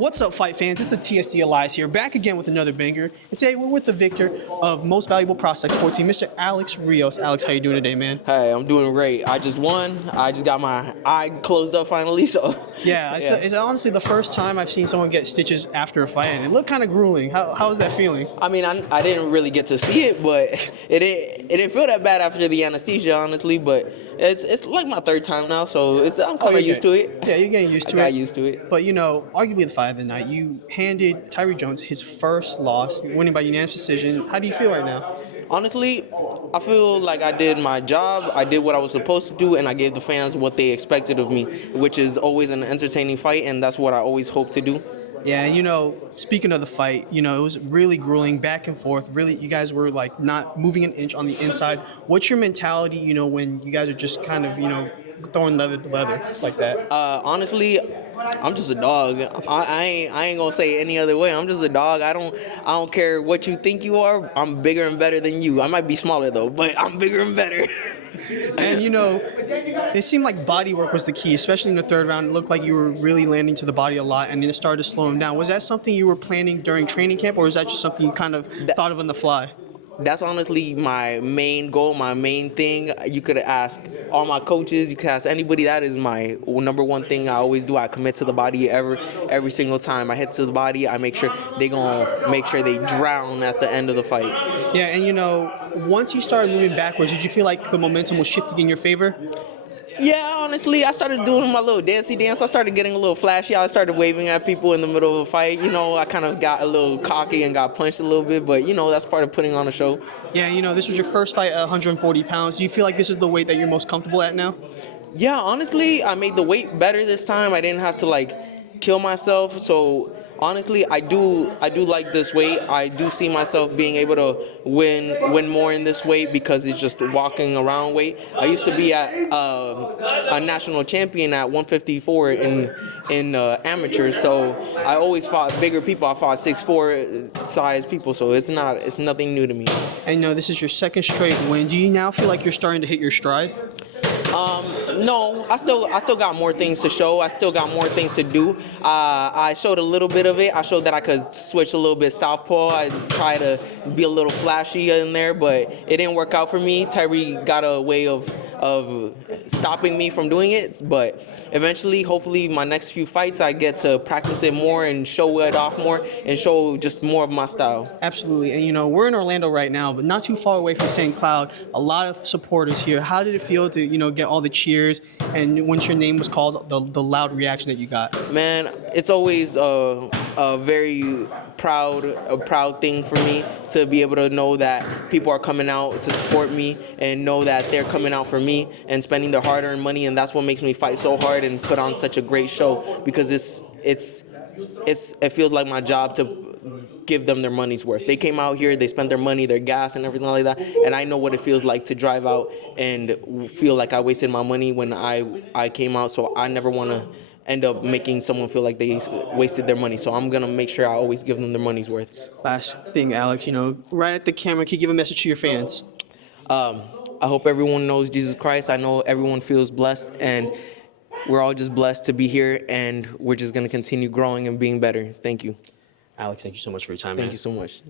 What's up, fight fans? It's the TSD Alyas here, back again with another banger. And today we're with the victor of Most Valuable Prospects 14, Mr. Alex Rios. Alex, how you doing today, man? Hey, I'm doing great. I just won. I just got my eye closed up finally, so. Yeah, it's honestly the first time I've seen someone get stitches after a fight, and it looked kind of grueling. How was that feeling? I mean, I didn't really get to see it, but it didn't feel that bad after the anesthesia, honestly. But it's like my third time now, so I'm kind of used to it. Yeah, you're getting used to it. I got used to it. But, you know, arguably the fight of the night, you handed Tyree Jones his first loss, winning by unanimous decision. How do you feel right now? Honestly, I feel like I did my job, I did what I was supposed to do, and I gave the fans what they expected of me, which is always an entertaining fight, and that's what I always hope to do. Yeah, you know, speaking of the fight, you know, it was really grueling, back and forth. Really, you guys were like not moving an inch on the inside. What's your mentality, you know, when you guys are just kind of, you know, throwing leather to leather like that? Honestly, I'm just a dog. I ain't gonna say any other way. I'm just a dog. I don't care what you think you are. I'm bigger and better than you. I might be smaller though, but I'm bigger and better. And, you know, it seemed like body work was the key, especially in the third round. It looked like you were really landing to the body a lot, and then it started to slow him down. Was that something you were planning during training camp, or is that just something you kind of thought of on the fly? That's honestly my main goal, my main thing. You could ask all my coaches, you could ask anybody. That is my number one thing I always do. I commit to the body every single time I hit to the body. I make sure they drown at the end of the fight. Yeah, and you know, once you started moving backwards, did you feel like the momentum was shifting in your favor? Yeah, honestly, I started doing my little dancey dance. I started getting a little flashy. I started waving at people in the middle of a fight. You know, I kind of got a little cocky and got punched a little bit, but, you know, that's part of putting on a show. Yeah, you know, this was your first fight at 140 pounds. Do you feel like this is the weight that you're most comfortable at now? Yeah, honestly, I made the weight better this time. I didn't have to, like, kill myself, so honestly, I do like this weight. I do see myself being able to win more in this weight because it's just walking around weight. I used to be at a national champion at 154 in amateurs, so I always fought bigger people. I fought 6'4" size people, so it's nothing new to me. And you know, this is your second straight win. Do you now feel like you're starting to hit your stride? No, I still got more things to show. I still got more things to do. I showed a little bit of it. I showed that I could switch a little bit southpaw. I tried to be a little flashy in there, but it didn't work out for me. Tyree got a way of stopping me from doing it, but eventually, hopefully, my next few fights, I get to practice it more and show it off more and show just more of my style. Absolutely, and you know, we're in Orlando right now, but not too far away from St. Cloud. A lot of supporters here. How did it feel to, you know, get all the cheers, and once your name was called, the loud reaction that you got? Man, it's always a very proud thing for me to be able to know that people are coming out to support me and know that they're coming out for me and spending their hard-earned money, and that's what makes me fight so hard and put on such a great show, because it feels like my job to give them their money's worth. They came out here, they spent their money, their gas and everything like that, and I know what it feels like to drive out and feel like I wasted my money when I came out, so I never want to end up making someone feel like they wasted their money. So I'm going to make sure I always give them their money's worth. Last thing, Alex, you know, right at the camera, can you give a message to your fans? I hope everyone knows Jesus Christ. I know everyone feels blessed, and we're all just blessed to be here, and we're just going to continue growing and being better. Thank you. Alex, thank you so much for your time, Thank you so much.